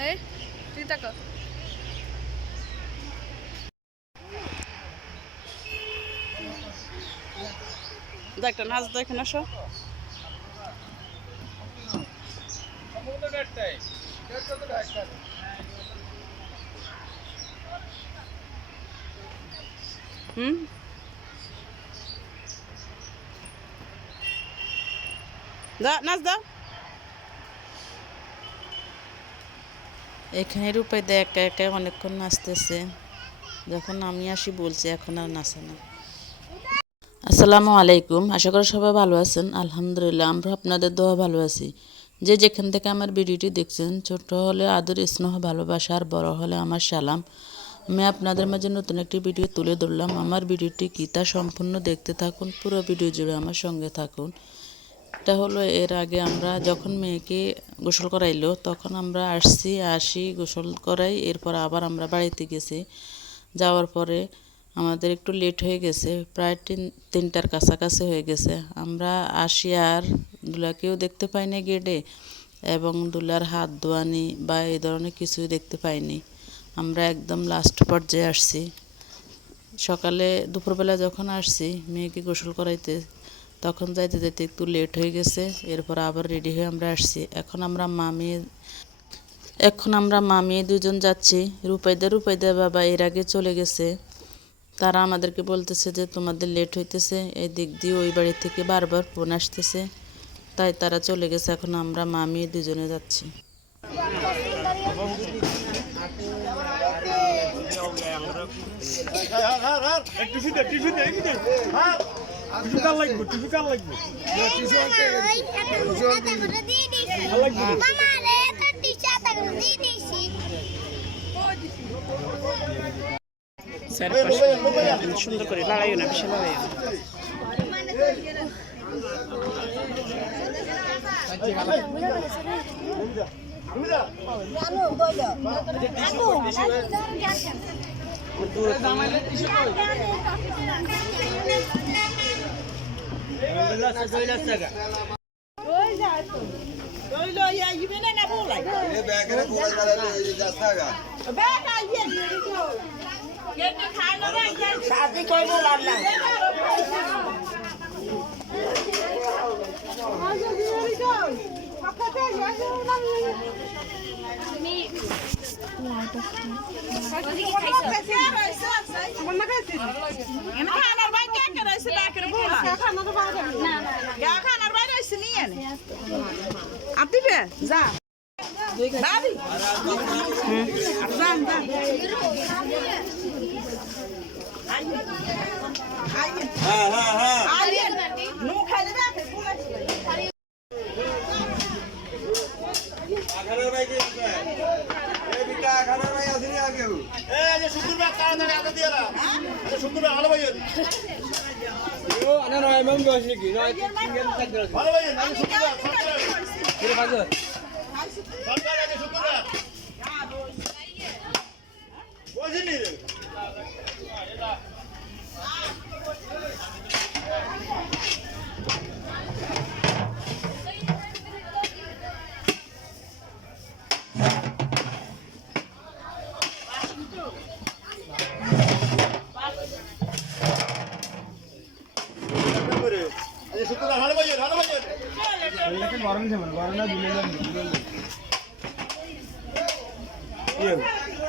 Hey, cerita kok. Dakika naz dakika nasıl? Da naz da? এখানে রূপাইদা একা একা অনেকক্ষণ নাচতেছে, যখন আমি আসি বলছে এখন আর নাচে না। আসসালামু আলাইকুম, আশা করি সবাই ভালো আছেন। আলহামদুলিল্লাহ আমরা আপনাদের দোয়া ভালো আছি। যে যেখান থেকে আমার ভিডিওটি দেখছেন, ছোট হলে আদর স্নেহ ভালোবাসা, আর বড় হলে আমার সালাম। আমি আপনাদের মাঝে নতুন একটি ভিডিও তুলে ধরলাম। আমার ভিডিওটি কি তা সম্পূর্ণ দেখতে থাকুন, পুরো ভিডিও জুড়ে আমার সঙ্গে থাকুন। এটা হলো এর আগে আমরা যখন মেয়েকে গোসল করাইলো তখন আমরা আসি গোসল করাই, এরপর আবার আমরা বাড়িতে গেছি। যাওয়ার পরে আমাদের একটু লেট হয়ে গেছে, প্রায় 3টার কাছাকাছি হয়ে গেছে। আমরা আসি আর দুলাকেও দেখতে পাইনি গেটে, এবং দুলার হাত ধোয়ানি বা এই ধরনের কিছুই দেখতে পাইনি। আমরা একদম লাস্ট পর্যায়ে আসছি। সকালে দুপুরবেলা যখন আসছি মেয়েকে গোসল করাইতে, তখন যাইতে যাইতে একটু লেট হয়ে গেছে। এরপর আবার রেডি হয়ে আমরা আসছি। এখন আমরা মা মেয়ে দুজন যাচ্ছি। রূপাইদা বাবা এর আগে চলে গেছে। তারা আমাদেরকে বলতেছে যে তোমাদের লেট হইতেছে, এই দিক দিয়ে ওই বাড়ি থেকে বারবার ফোন আসতেছে, তাই তারা চলে গেছে। এখন আমরা মা মেয়ে দুজনে যাচ্ছি। সুন্দর করে লড়াইও না, বেশি লড়াইও না। शादी कोई बोला ना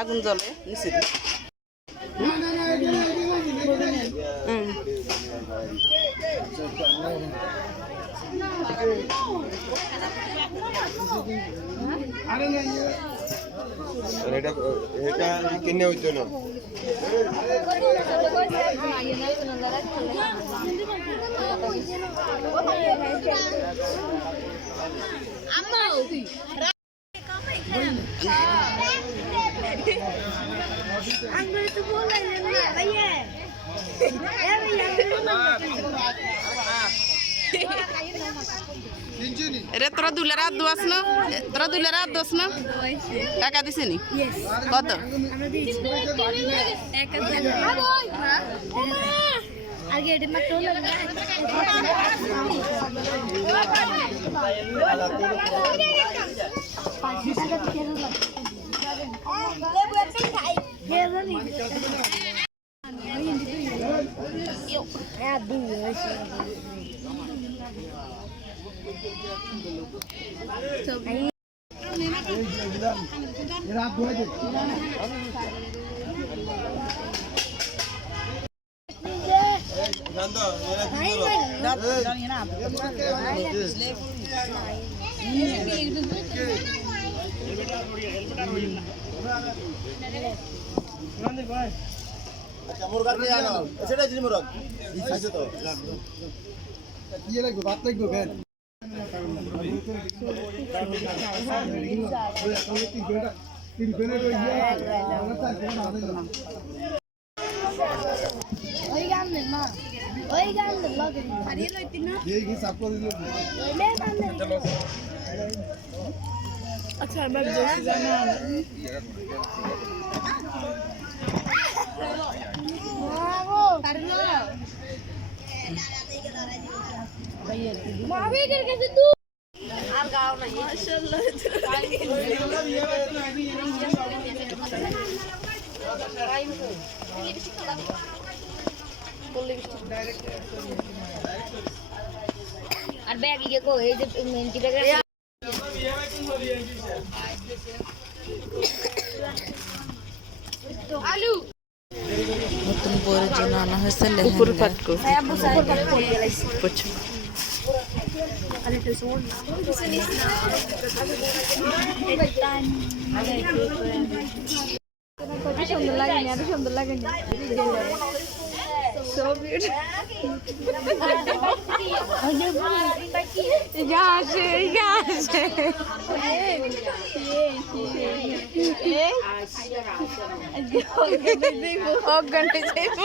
আগুন জ্বলে নিচে এটা কিনে হইতো না রে তোরা দুলের হাত দোয়াস না, তোরা দুলের হাত দোস না, টাকা দিছে নি কত? আগে এটা মাত্র মুরগার কে জানো সেটাই জিনিস মুরগ আছে তো ইয়ে লাগবে ভাত লাগবে কেন তিন ঘন্টা তো ওই গান দে মা ওই গান দে লগে হারিয়ে লইতি না এই কি সাপ করে দিল লে গান দে আচ্ছা এবার জেসি জানা মাগো কারলো মাবি কে কাছে তু আর গাও না মাশাআল্লাহ আর ব্যাগ ইয়ে কো এই যে মেন্টি ব্যাগ আলু নতুন বউয়ের জন্য আনা হয়েছে উপর লেহেঙ্গা। পাটকো আবু সাহেব পড়ে গেলাইছে বুঝছো আরে তো শোন কিছু নিস না কত সুন্দর লাগে না এত সুন্দর লাগে না সো বিউটিফুল গাছে গাছে অজ্ঞানটা যাইব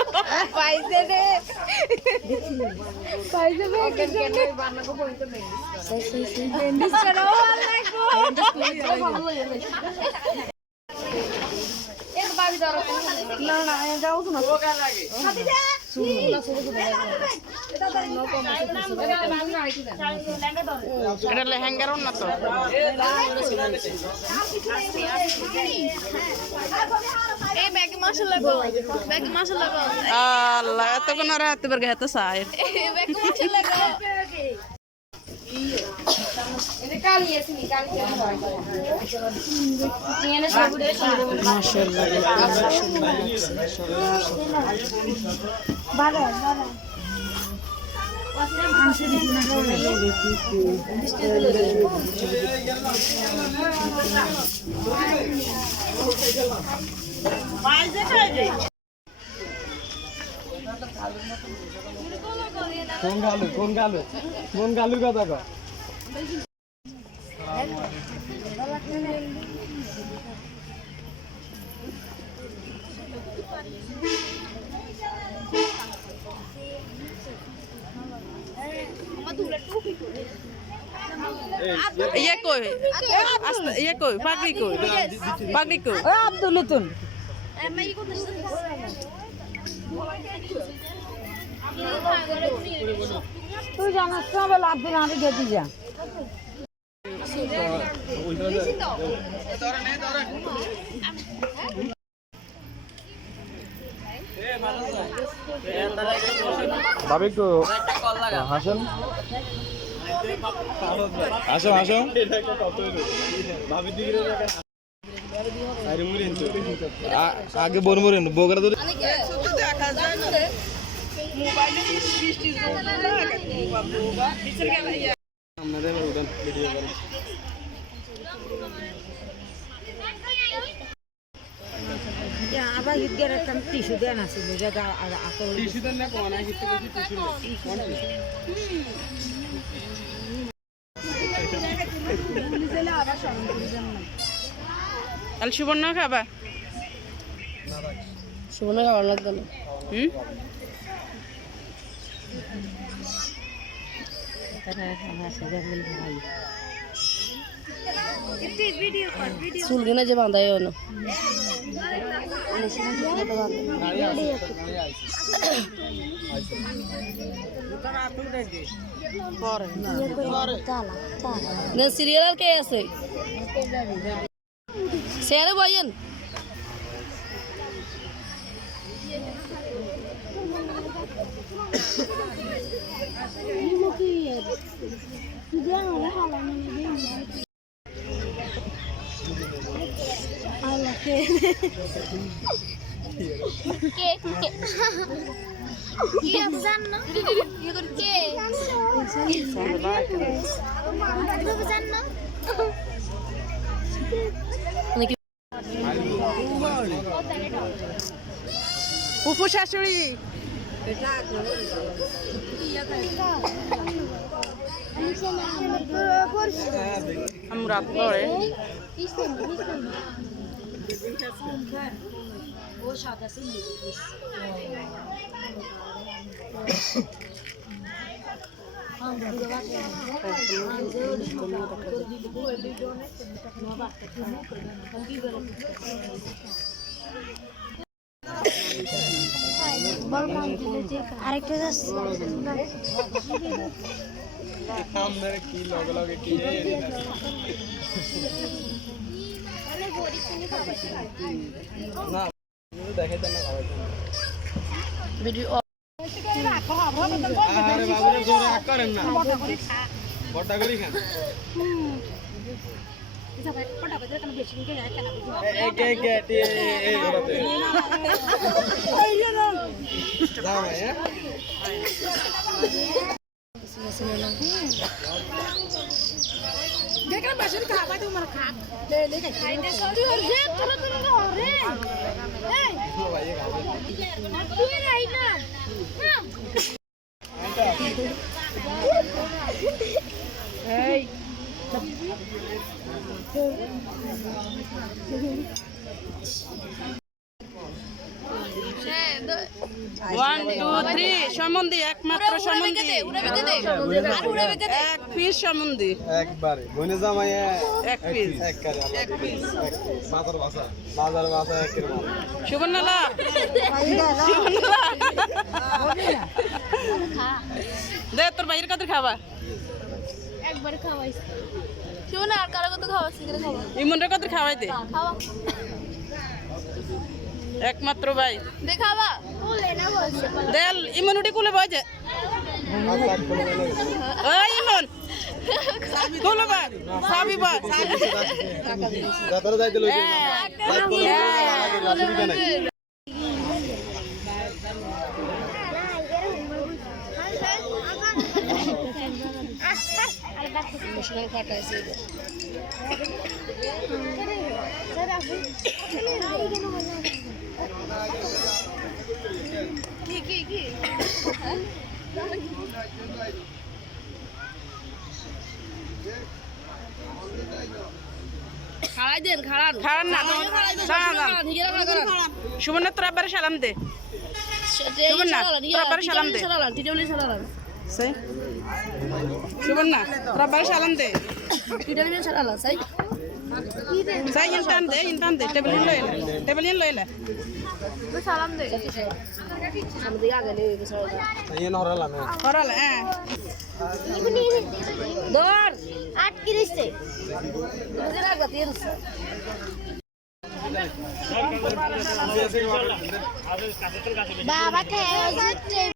পাইছে রে পাইছে রে কেন বানাবো বলতে নেই বেন্ডিস করো এক বাবি ধরো না না যাও শোনা সাথী যা এটা লেহেঙ্গার না তো এই ব্যাগ মশলা গো ব্যাগ মশলা গো আল্লাহ এতক্ষণ আর হাতে বের গেতে চায় ব্যাগ মশলা গো এটা কালি আছে নি কালি হয় নিয়ে সব উড়ে মাশাআল্লাহ অনেক সুন্দর লাগছে বাবা বাবা কোন গালু কথা কয় ইয়ে কই আস্তে ইয়ে কই পাগড়ি কই পাগড়ি কই ও আব্দুল নতুন তুই জানাস না বলে আব্দুল আমি গেছি যা ভাবি একটু হাসেন আসো আসো আগে বোন মরেন বোগরা ধরে দেখা যায় না মোবাইলে বৃষ্টি আমাদের ভিডিও করে আবার ঈদগার একটা টিস্যু দেন আছে যেটা টিস্যু দেন না কোন আই হিতে কিছু টিস্যু আল সুবর্ণ খাবা সুবর্ণ খাবার লাগবে না চুলগুলো যে বাঁধাই হলো সিরিয়াল কে আছে সেরে বইন ফুফু শাশুড়ি আমরা পরে আরেকটা আমাদের কি লগে লগে কি না দেখাইতে না ভিডিও আরে বাবুরে জোরে আগ করেন না বড়টা করি খান এক এক টি এই ওরাতে যাও ভাই হ্যাঁ দেখেন বাসন খাওয়া তোমার খা লে লে খাই না তুই ওর যে তোর রে এই ভাই এই খাবে তুই রাই না এই 1 2 3 সম্বন্ধী একমাত্র সম্বন্ধী এক পিস সম্বন্ধী একবারে বনে জামাই এক পিস এক করে এক পিস বাজার বাসা এক করে সুবর্ণালা সুবর্ণালা দে তোর বাইরের কত খাবা একবার খাওয়াইছ কেউ না আর কারো কত খাওয়াইছ করে খাওয়া ইমনরে কত খাওয়াই দে খাওয়া একমাত্র ভাই দেখাবা বলে না বলছে দেল ইমনুটি কুলে বাজে ওই ইমন কুলে বা সাবি বা দাদারা যাইতে লইছে লাইক করে অসুবিধা নাই মিশনাল ফাটাইছে কি খাড়াই দেন খাড়ান খাড়ান না দাঁড়ান সুবর্ণা তোর আব্বারে সালাম দে সুবর্ণা তোর আব্বারে সালাম দে সে সুবর্ণা তোর আব্বারে সালাম দে সাই ইনটান দে টেবিল লই লে সালাম দে ইয়ে নরালা না ওরাল হ্যাঁ দৌড় আটকে দিচ্ছে বাবা খেয়ে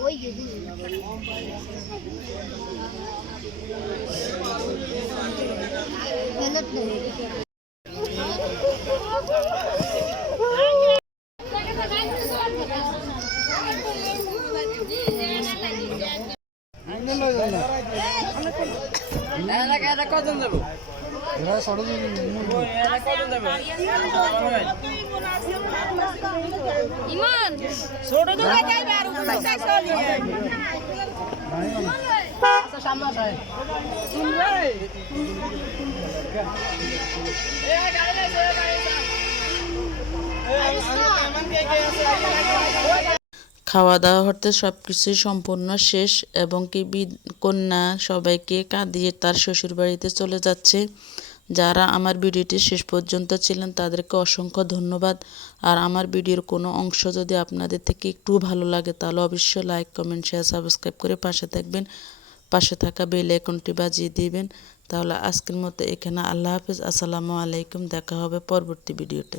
ওই কজন যাবো এরা সড়ক কজন যাবে ইমান খাওয়া দাওয়া হতে সব কিছুই সম্পূর্ণ শেষ এবং কি কন্যা সবাইকে কাঁদিয়ে তার শ্বশুরবাড়িতে চলে যাচ্ছে। যারা আমার ভিডিওটি শেষ পর্যন্ত ছিলেন তাদেরকে অসংখ্য ধন্যবাদ। আর আমার ভিডিওর কোনো অংশ যদি আপনাদের থেকে একটু ভালো লাগে তাহলে অবশ্যই লাইক কমেন্ট শেয়ার সাবস্ক্রাইব করে পাশে থাকবেন, পাশে থাকা বেল আইকনটি বাজিয়ে দিবেন। তাহলে আজকের মতো এখানে আল্লাহ হাফেজ, আসসালামু আলাইকুম। দেখা হবে পরবর্তী ভিডিওতে।